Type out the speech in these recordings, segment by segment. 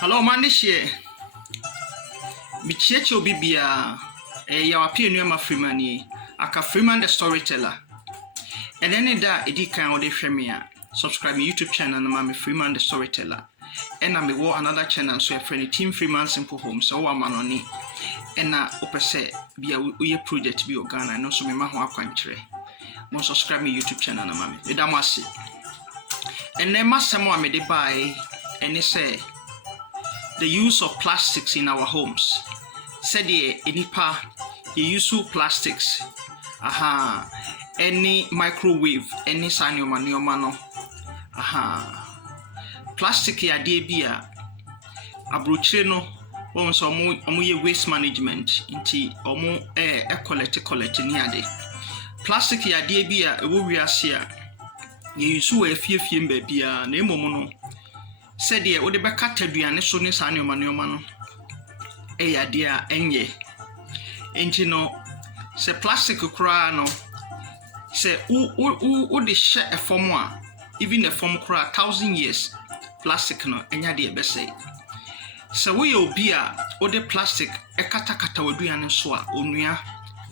Hello, Mandishie. Michiecho Bibia, ya wapie ma Freeman Aka Freeman the storyteller. And any da edika or de Fremia. Subscribe my YouTube channel and I'm Freeman the storyteller. And I'm another channel so a friend Team Freeman Simple Home. So I'm on and na opese be a project be Ghana and also me ma ho akwankyere. Mo subscribe my YouTube channel na mama. Edamasi. And then masemo amede buy and they say the use of plastics in our homes. Said ye enipa you use plastics. Any microwave, any sanyoma no. Plastic ya de bia abrochire no won so omo ye waste management nti omo collect ni ade. Plastic ya de bia ewo wiase a ye use we fiefie mba bia na emomo no said ye wo de bekata duane so ne sanyoma no ya de a enye enti no se plastic kura no se u de share a form a even the form kura 1,000 years plastic no enya de be say se we obi a o de plastic kata waduane so a onua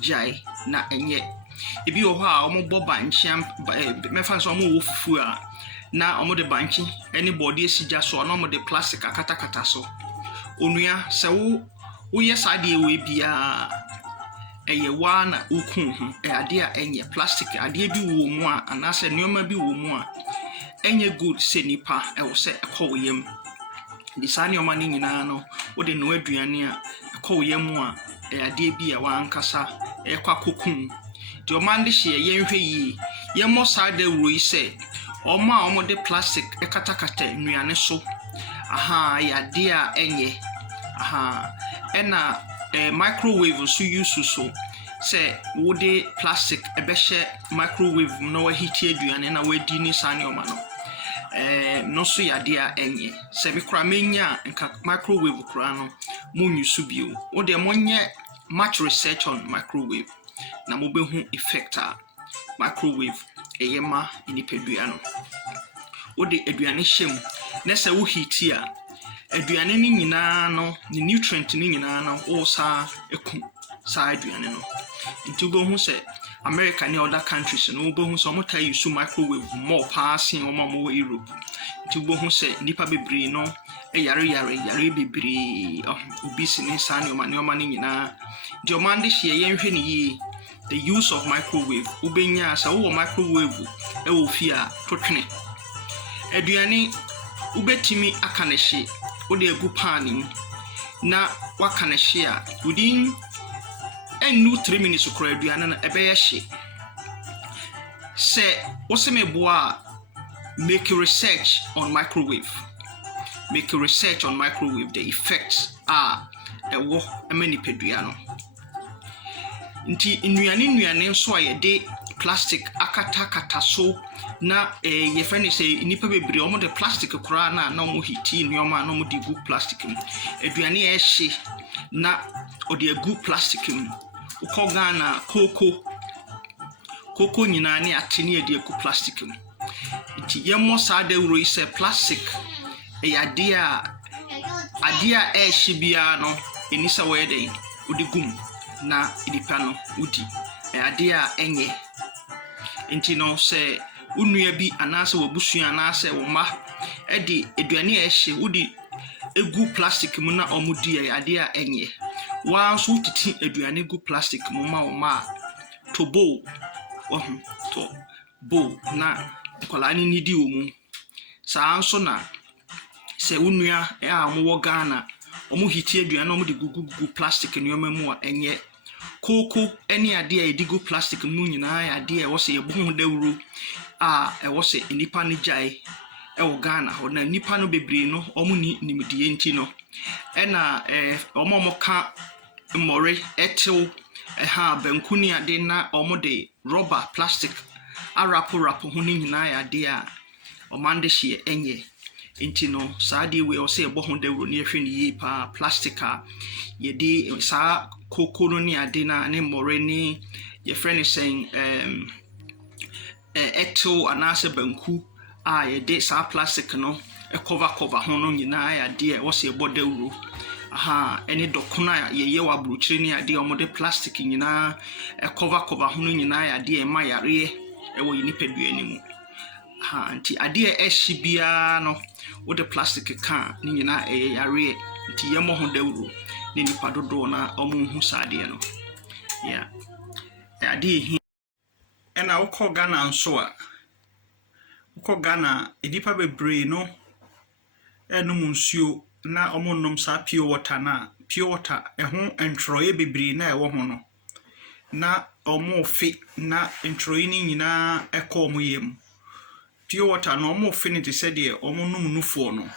jai na enye ebi o ho a omo bo banchiam mefa so omo wo fufu a na omo de banchi any body esija so na omo de plastic kata so onua se wo yes ade we bia eye wana ukun ho ade a enye plastic ade bi wo mu a anase nneoma bi wo mu a enye good se nipa wo se ekowyem di sane oma ni nyina no wo de no aduane a ekowyem a ade bi a wankasa ekwakokun di omande hye yenhwe yi yemo sade wuro yi se omo de plastic ekatakata nnuane so ya ade a enye ena microwave so use so say would plastic ebehye microwave no wa hiti aduane na wadi ni sane oma no no so yade a enye se me kura menya nka microwave kura no munyu so bio wo de monye much research on microwave na mo behu effect a microwave eyema inipadua no wo de aduane hyem na se wo hiti a aduane ni nyina no ni nutrient ni nyina no o sa eku sa aduane no nti bo hu se America and other countries no bo hu so mo ta use microwave more passing o mo Europe nti bo hu se nipa bebre no yare bebre obisi ni sane o ma ni nyina di o mande hye yenhwe ni yi the use of microwave ubenya sa wo microwave e wo fi a totwene aduane ubetimi akanehye wo de agu pan na wakanehye a within 3 minutes okra aduane na ebe yehye se wo se meboa make research on microwave the effects are ewo emani pedua no nti nnuane nso a yede plastic akata so na ye friend say nipa bebre omo de plastic kura na omo hiti nneoma na omo de gu plastic mu aduane e hye na ode agu plastic mu uko Ghana koko nyina ne atene ade agu plastic mu nti yemmo saade wuro ise plastic ade a e hye bia no enisa wo yede odi gum na edipa no udi ade a enye nti no se unua bi anase wabusua anase wo ma edi aduane a ehye wodi egu plastic mu na omudi ade a enye wanso titi aduane gu plastic mu ma to bowl to bowl na kola ni nidi wo mu saa nso na se unua a mo wo Ghana omo hiti aduane omo de gugu plastic nneoma mu a enye koko eni ade a edigu plastic mu nyina ya ade a wo se yebohu dawuro a wo se nipa ne jai wo Ghana ho na nipa no bebre no omo ni nimdie enti no ena omo ka more etel banku ni ade na omo de rubber plastic arapo ho ni nyina ya ade a omande hye enye enti no saade we o se yebohu dawuro ne hwe ni pa plastic a yede sa kokoro ni ade na ne more ni ye friend is saying eto anase banku a yede sa plastic no cover ho no nyina ya de wo se ebo dawuro aha any dokuna ye wa bruchire ni ade omode plastic nyina cover ho no nyina ya de ma yare wo yinipadua ni mu ha nti ade ehye bia no wo de plastic ka ni nyina yare nti ye mo ho dawuro ni nipa dodo na omo hu sade no yeah ade hi ena wo ko Ghana nso a wo Ghana edipa bebre no enum nsuo na omonnom sa pure water na pure water ehun entroye bebre na ewo ho no na omo fi na entroye ni nyina ekọ omo yem pure water no omo fi ni te se de omo num nufuo no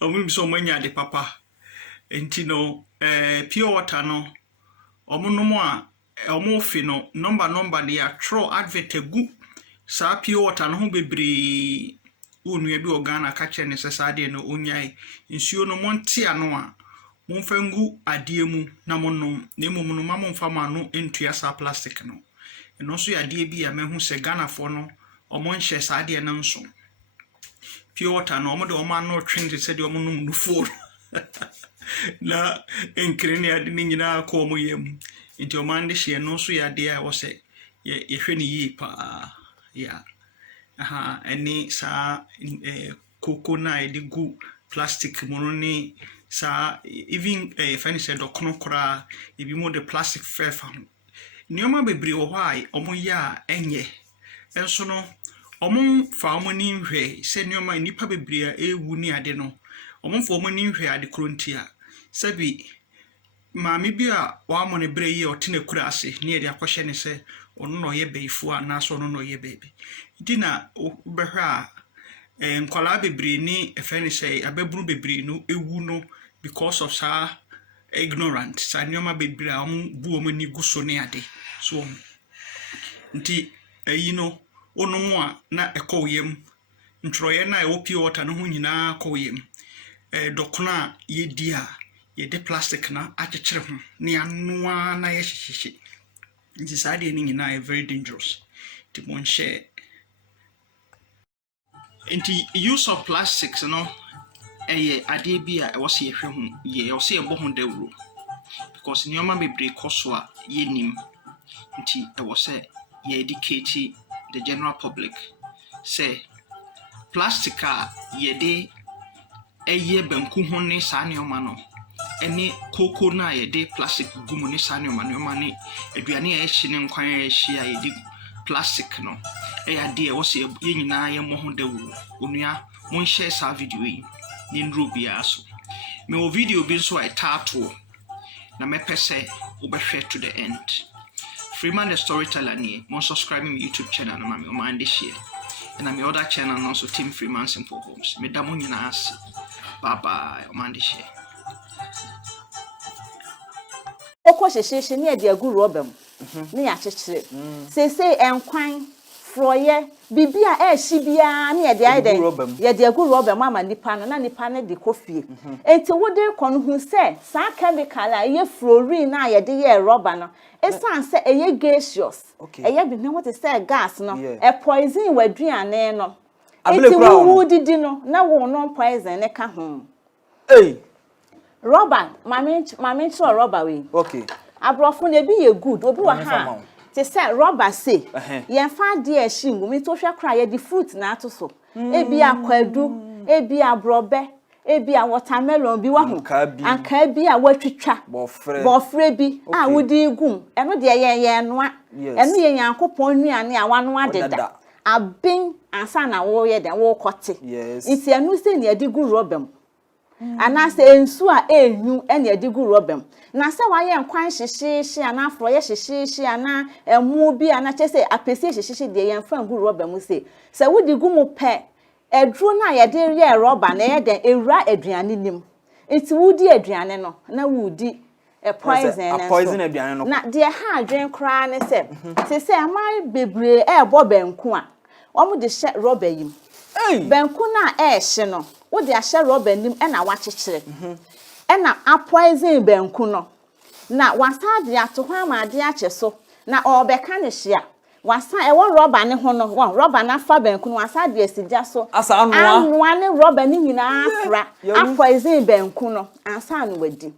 omo mi so manya de papa enti no pure water no omo num a omo fi no number de a tro advert egu sa pure water no ho bebre unu ebi ogana kache ne sesade no onyai nsuo no monte ano a monfangu ade mu na monnom na emum no mamomfa ma no entua sa plastic no eno so ya ade bi ya mehu se Ghana fo no omonhye sade na nso pure water no omode omano twinde se de omonnom nufuo na enkire ne ade ni nyina ko omoyem nti omande hye no so ya ade a wo se ye hwe ne yi pa ya aha any sa cocoa na edigu plastic mononi sa even fani said okono kora ebi mo de plastic fefa nioma bebre wo hwai omo ya enye enso no omo fa omo ni nhwe se nioma nipa bebre a ewu ni ade no omo fa omo ni nhwe ade krontia sabi maami bi a wa mo ne bre yi otene kura ase ne ye de akohye ne se ono no ye beifu a na so ono no ye baby dina behra nkwala bebre ni efeni say abeburu bebre no ewu no because of sa ignorant sa nyoma bebre a bu o mani guso ne ade so nti no ono mo a na ekoyem ntroye na e wo pure water no ho nyina koyem dokuna ye dia ye de plastic na akekere ho ne anoa na ye hyehyehye nti sa de ni nyina e very dangerous to mon share. Inti use of plastics no ade bia e wose ye hwe ho ye wose ye bo ho dawuro because nioma bebre koso a ye nim nti e wose ye educate the general public say plastic a ye de eye banku ho ne sa nioma no ene koko na ye de plastic gumu ne sa nioma ne aduane e hye ne nkwan e hye a ye de plastic no ade wose ye nyina ye mo ho dawuro onua mon share sa video yi ni ndro bia so me o video bi so I tattoo na me pese wo be hwe to the end Freeman the storyteller ni mon subscribe me YouTube channel na me o mande share na me other channel no so Team Freeman Simple Homes me da mo nyina ase bye bye o mande share oko sheshe ni ade agu robem ni ya chechire se enkwan froye bibia ehibia na ye de agu robem ama nipa no na nipa ne de kofie enti wode kono hu se sa chemical a ye fluorine na ye de ye rubber no esan se eye gaseous eye bi ne wote se gas no e poison waduane no enti wo didi no na wo no poison ne ka ho rubber mame cho rubber we abrofo na bi ye good obi wa ha te say rubber say yen fa de ehim mi to hwe kra ye di fruit na ato so ebi akwadu ebi abrobe ebi a watermelon bi wa ho anka bi a watwitwa bofre bi a wodi gum eno de ye noa eno ye yankopon nuane a wano adeda abin ansa na wo ye de wo kote iti enu se ne adigu robem anase ensu a enyu ene adigu robem na se wa ye nkwan hyehyehe ana afro ye hyehyehe ana emu bi ana chese apese hyehyehe de ye mfa ngu robem se wodi gumu pe edru na ye de ye rubber na ye de ewura aduane nim enti wudi aduane no na wudi poison aduane no na de ha adwen kra ne se amai bebre ebo benku a omo de hye rubber yim benku na hye no wo de ahye rubber nim e na wachekere e na poison benku no na wasade ato ho amade ache so na obeka ne hye wasa ewo rubber ne ho no won rubber na fa banku no wasa de asigya so asa anwa ne rubber ne nyina afra apoison banku no ansa no wadi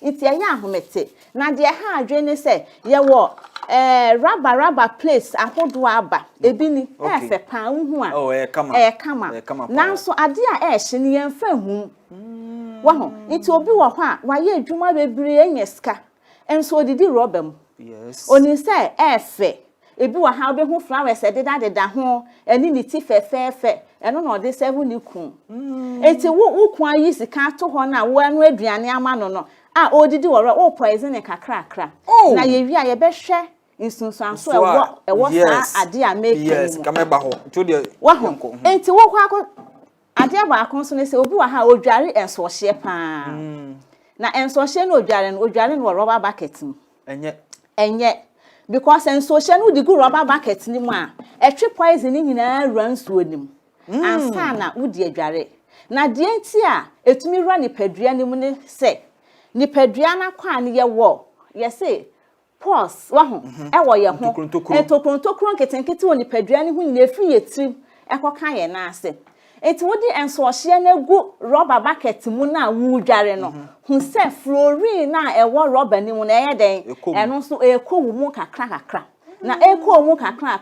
iti ya ahomete na de ha adwe ne se ye wo rubber place ahodo aba ebi ni efe pa hu a kama nanso ade a ehye ne yemfa hu waho iti obi wo ho a waye adwuma bebre enyeska enso odidi rubber mu yes oni se efe ebi wa ha obehu flowers ededa ho eni ni ti fefefe eno na ode 7 ni kun eti wo kun ayi sika to ho na wo anu aduane ama no a odidi woro o poison kakra na ye wi a ye be hwe insunsanso ewo sa ade a make yes kameba ho to de wa ho enti wo kwa ko ade ba akon so ne se obi wa ha odware enso hye pa na enso hye na odware no rubber bucket enye because enso hye no di go rubber bucket ni mu a etwe poison ni nyina ransuo nim ansa na wudi adware na de enti a etumi ra ni padua ni mu ne se ni padua na kwa ne ye wo ye se pause wa ho e wo ye ho etokuntokuro nketenkete woni padua ni hu nyina efi ye trim ekoka ye na ase eti wodi enso hye na gu rubber bucket mu na wu dware no hu se fluorine na ewo rubber ni mu na ye den eno so ekowu mu kakra na ekowu mu kakra